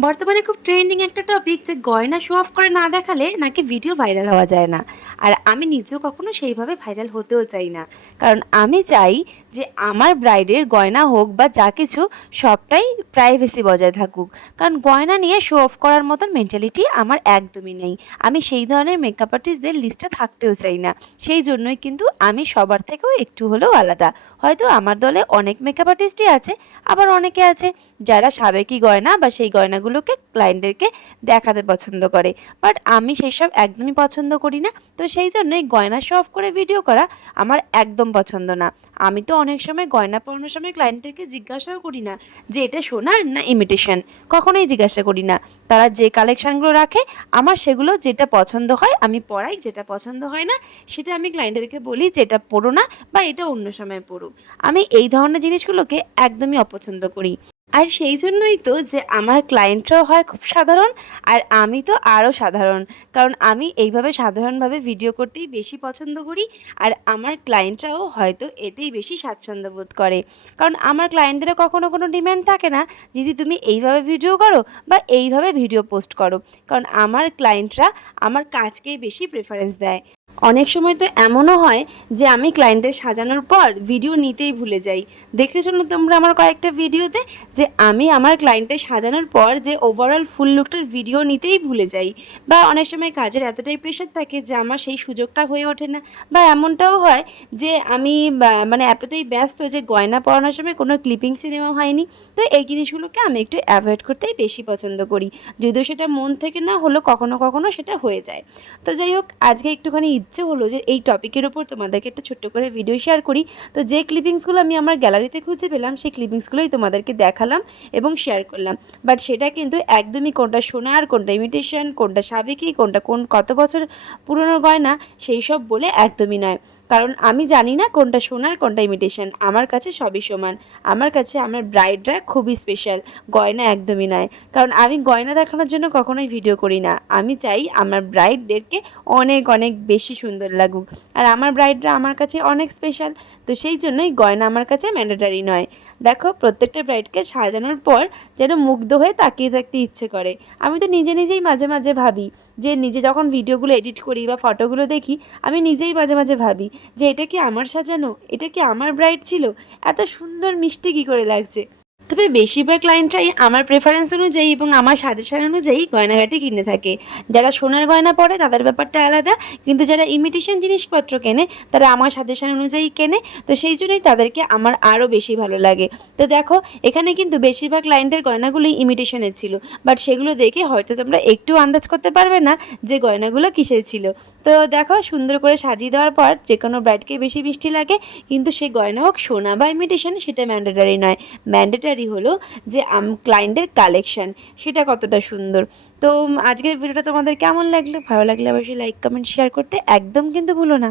বর্তমানে খুব ট্রেন্ডিং একটা টপিক যে গয়না শো অফ করে না দেখালে নাকি ভিডিও ভাইরাল হওয়া যায় না। আর আমি নিজেও কখনো সেইভাবে ভাইরাল হতেও চাই না। কারণ আমি চাই যে আমার ব্রাইডের গয়না হোক বা যা কিছু, সবটাই প্রাইভেসি বজায় থাকুক। কারণ গয়না নিয়ে শো অফ করার মতন মেন্টালিটি আমার একদমই নেই। আমি সেই ধরনের মেকআপ আর্টিস্টদের লিস্টে থাকতেও চাই না। সেই জন্যই কিন্তু আমি সবার থেকেও একটু হলেও আলাদা। হয়তো আমার দলে অনেক মেকআপ আর্টিস্টই আছে, আবার অনেকে আছে যারা সাবেকি গয়না বা সেই গয়নাগুলোকে ক্লায়েন্টদেরকে দেখাতে পছন্দ করে। বাট আমি সেই সব একদমই পছন্দ করি না। তো সেই জন্যই গয়না শো অফ করে ভিডিও করা আমার একদম পছন্দ না। আমি তো অনেক সময় গয়না পরানোর সময় ক্লায়েন্টদেরকে জিজ্ঞাসাও করি না যে এটা সোনার না ইমিটেশন কখনোই জিজ্ঞাসা করি না। তারা যে কালেকশানগুলো রাখে, আমার সেগুলো যেটা পছন্দ হয় আমি পড়াই যেটা পছন্দ হয় না সেটা আমি ক্লায়েন্টদেরকে বলি যে এটা পড়ো না বা এটা অন্য সময় পড়ো আমি এই ধরনের জিনিসগুলোকে একদমই অপছন্দ করি। আর সেই জন্যই তো যে আমার ক্লায়েন্টরাও হয় খুব সাধারণ আর আমি তো আরও সাধারণ। কারণ আমি এইভাবে সাধারণভাবে ভিডিও করতেই বেশি পছন্দ করি আর আমার ক্লায়েন্টরাও হয়তো এতেই বেশি স্বাচ্ছন্দ্য বোধ করে। কারণ আমার ক্লায়েন্টেরও কখনো কোনো ডিম্যান্ড থাকে না, যদি তুমি এইভাবে ভিডিও করো বা এইভাবে ভিডিও পোস্ট করো। কারণ আমার ক্লায়েন্টরা আমার কাজকেই বেশি প্রেফারেন্স দেয়। অনেক সময় তো এমনও হয় যে আমি ক্লায়েন্টের সাজানোর পর ভিডিও নিতেই ভুলে যাই। দেখেছ না তোমরা আমার কয়েকটা ভিডিওতে যে আমি আমার ক্লায়েন্টের সাজানোর পর যে ওভারঅল ফুল লুকটার ভিডিও নিতেই ভুলে যাই। বা অনেক সময় কাজের এতটাই প্রেশার থাকে যে আমার সেই সুযোগটা হয়ে ওঠে না। বা এমনটাও হয় যে আমি মানে এতটাই ব্যস্ত যে গয়না পরানোর সময় কোনো ক্লিপিংসই নেওয়া হয়নি। তো এই জিনিসগুলোকে আমি একটু অ্যাভয়েড করতেই বেশি পছন্দ করি। যদিও সেটা মন থেকে না হলেও কখনো কখনো সেটা হয়ে যায়। তো যাই হোক, আজকে একটুখানি ইচ্ছে হলো যে এই টপিকের ওপর তোমাদেরকে একটা ছোট্ট করে ভিডিও শেয়ার করি। তো যে ক্লিপিংসগুলো আমি আমার গ্যালারিতে খুঁজে পেলাম, সেই ক্লিপিংসগুলোই তোমাদেরকে দেখালাম এবং শেয়ার করলাম। বাট সেটা কিন্তু একদমই কোনটা সোনার কোনটা ইমিটেশন কোনটা সাবেকি, কোনটা কোন কত বছর পুরনো গয়না, সেই সব বলে একদমই নয়। কারণ আমি জানি না কোনটা সোনার কোনটা ইমিটেশন আমার কাছে সবই সমান। আমার কাছে আমার ব্রাইডরা খুবই স্পেশাল গয়না একদমই নয়। কারণ আমি গয়না দেখানোর জন্য কখনোই ভিডিও করি না। আমি চাই আমার ব্রাইডদেরকে অনেক অনেক বেশি সুন্দর লাগুক। আর আমার ব্রাইডরা আমার কাছে অনেক স্পেশাল তো সেই জন্যই গয়না আমার কাছে ম্যান্ডেটারি নয়। দেখো, প্রত্যেকটা ব্রাইডকে সাজানোর পর যেন মুগ্ধ হয়ে তাকিয়ে থাকতে ইচ্ছে করে। আমি তো নিজে নিজেই মাঝে মাঝে ভাবি যে নিজে যখন ভিডিওগুলো এডিট করি বা ফটোগুলো দেখি, আমি নিজেই মাঝে মাঝে ভাবি যে এটা কি আমার সাজানো? এটা কি আমার ব্রাইড ছিল? এত সুন্দর মিষ্টি কী করে লাগছে? তবে বেশিরভাগ ক্লায়েন্টরাই আমার প্রেফারেন্স অনুযায়ী এবং আমার সাজেশন অনুযায়ী গয়নাঘাটি কিনে থাকে। যারা সোনার গয়না পরে তাদের ব্যাপারটা আলাদা, কিন্তু যারা ইমিটেশন জিনিসপত্র কেনে, তারা আমার সাজেশন অনুযায়ী কেনে, তো সেই জন্যই তাদেরকে আমার আরও বেশি ভালো লাগে। তো দেখো, এখানে কিন্তু বেশিরভাগ ক্লায়েন্টের গয়নাগুলোই ইমিটেশনের ছিল বাট সেগুলো দেখে হয়তো তোমরা একটু আন্দাজ করতে পারবে না যে গয়নাগুলো কিসের ছিল। তো দেখো, সুন্দর করে সাজিয়ে দেওয়ার পর যে কোনো ব্রাইডকে বেশি মিষ্টি লাগে, কিন্তু সেই গয়না হোক, সোনা বা ইমিটেশন সেটা ম্যান্ডেটারি নয়। ম্যান্ডেটারি হলো যে আম ক্লায়েন্টের কালেকশান সেটা কতটা সুন্দর। তো আজকের ভিডিওটা তোমাদের কেমন লাগল? ভালো লাগলে অবশ্যই লাইক কমেন্ট শেয়ার করতে একদম কিন্তু ভুলো না।